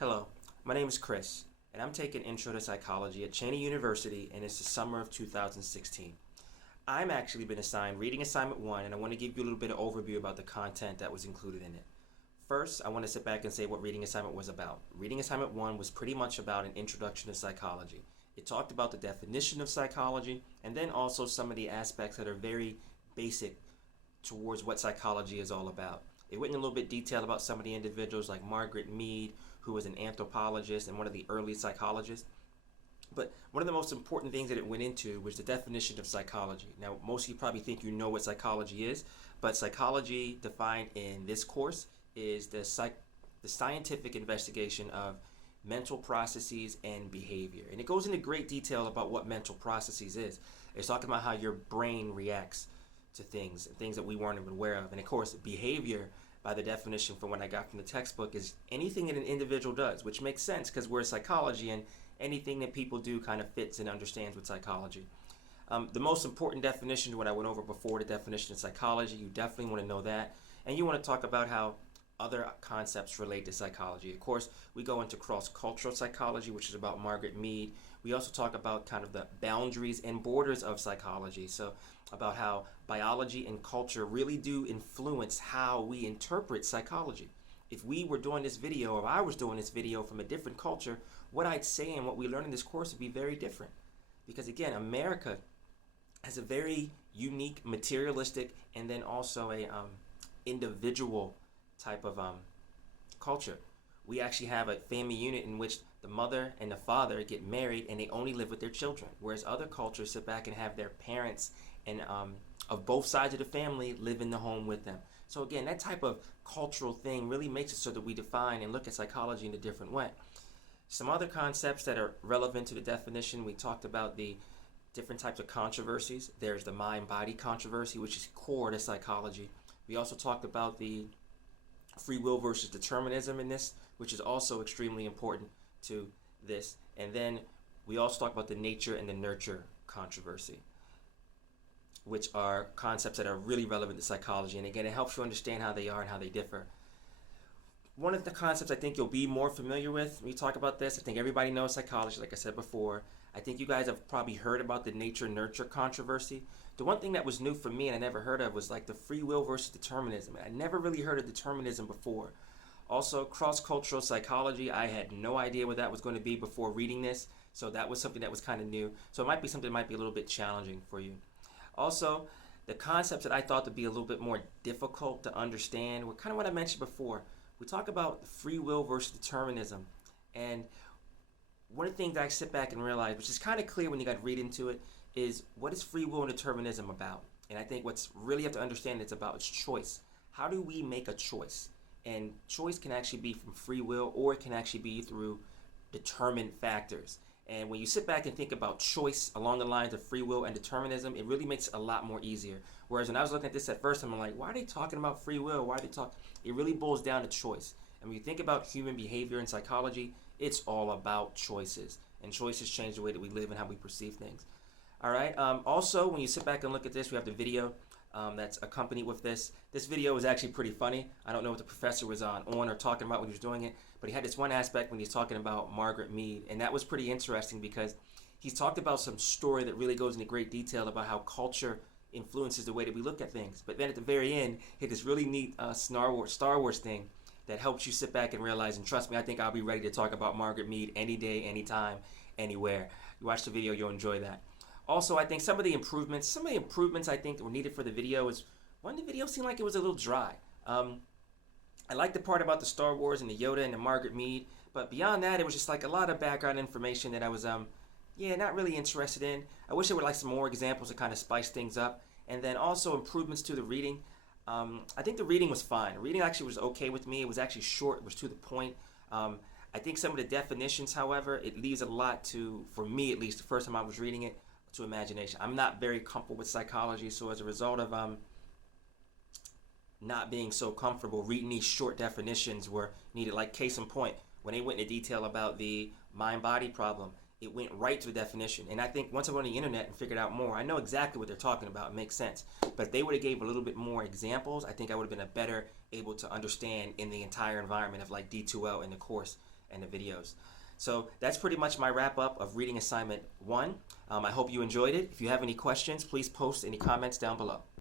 Hello, my name is Chris, and I'm taking Intro to Psychology at Cheney University, and it's the summer of 2016. I'm actually been assigned Reading Assignment 1, and I want to give you a little bit of overview about the content that was included in it. First, I want to sit back and say what Reading Assignment was about. Reading Assignment 1 was pretty much about an introduction to psychology. It talked about the definition of psychology, and then also some of the aspects that are very basic towards what psychology is all about. It went in a little bit detail about some of the individuals like Margaret Mead, who was an anthropologist and one of the early psychologists. But one of the most important things that it went into was the definition of psychology. Now, most of you probably think you know what psychology is, but psychology defined in this course is the scientific investigation of mental processes and behavior. And it goes into great detail about what mental processes is. It's talking about how your brain reacts to things that we weren't even aware of. And of course, behavior, by the definition from what I got from the textbook, is anything that an individual does, which makes sense because we're psychology and anything that people do kind of fits and understands with psychology. The most important definition, what I went over before, the definition of psychology, you definitely want to know that. And you want to talk about how other concepts relate to psychology. Of course, we go into cross-cultural psychology, which is about Margaret Mead. We also talk about kind of the boundaries and borders of psychology. So about how biology and culture really do influence how we interpret psychology. If we were doing this video, or I was doing this video from a different culture, what I'd say and what we learn in this course would be very different. Because again, America has a very unique, materialistic, and then also a individual type of culture. We actually have a family unit in which the mother and the father get married and they only live with their children, whereas other cultures sit back and have their parents and of both sides of the family live in the home with them. So again, that type of cultural thing really makes it so that we define and look at psychology in a different way. Some other concepts that are relevant to the definition, we talked about the different types of controversies. There's the mind-body controversy, which is core to psychology. We also talked about the free will versus determinism in this, which is also extremely important to this. And then we also talk about the nature and the nurture controversy, which are concepts that are really relevant to psychology. And again, it helps you understand how they are and how they differ. One of the concepts I think you'll be more familiar with when you talk about this, I think everybody knows psychology, like I said before. I think you guys have probably heard about the nature-nurture controversy. The one thing that was new for me and I never heard of was like the free will versus determinism. I never really heard of determinism before. Also, cross-cultural psychology, I had no idea what that was going to be before reading this, so that was something that was kind of new. So it might be something that might be a little bit challenging for you. Also, the concepts that I thought to be a little bit more difficult to understand were kind of what I mentioned before. We talk about free will versus determinism, and one of the things that I sit back and realize, which is kind of clear when you got to read into it, is what is free will and determinism about? And I think what's really have to understand it's about is choice. How do we make a choice? And choice can actually be from free will, or it can actually be through determined factors. And when you sit back and think about choice along the lines of free will and determinism, it really makes it a lot more easier. Whereas when I was looking at this at first, I'm like, why are they talking about free will? Why are they talking? It really boils down to choice. And when you think about human behavior and psychology, it's all about choices. And choices change the way that we live and how we perceive things. All right. Also, when you sit back and look at this, we have the video that's accompanied with this. This video was actually pretty funny. I don't know what the professor was on or talking about when he was doing it, but he had this one aspect when he's talking about Margaret Mead, and that was pretty interesting because he's talked about some story that really goes into great detail about how culture influences the way that we look at things. But then at the very end, he had this really neat Star Wars thing that helps you sit back and realize, and trust me, I think I'll be ready to talk about Margaret Mead any day, anytime, anywhere. You watch the video, you'll enjoy that. Also, I think some of the improvements I think that were needed for the video is, one, the video seemed like it was a little dry. I liked the part about the Star Wars and the Yoda and the Margaret Mead, but beyond that, it was just like a lot of background information that I was, not really interested in. I wish there were like some more examples to kind of spice things up. And then also improvements to the reading. I think the reading was fine. The reading actually was okay with me. It was actually short, it was to the point. I think some of the definitions, however, it leaves a lot to, for me at least, the first time I was reading it, to imagination. I'm not very comfortable with psychology, so as a result of not being so comfortable, reading these short definitions were needed. Like case in point, when they went into detail about the mind-body problem, it went right to the definition. And I think once I went on the internet and figured out more, I know exactly what they're talking about. It makes sense. But if they would have gave a little bit more examples, I think I would have been a better able to understand in the entire environment of like D2L in the course and the videos. So that's pretty much my wrap up of reading assignment 1. I hope you enjoyed it. If you have any questions, please post any comments down below.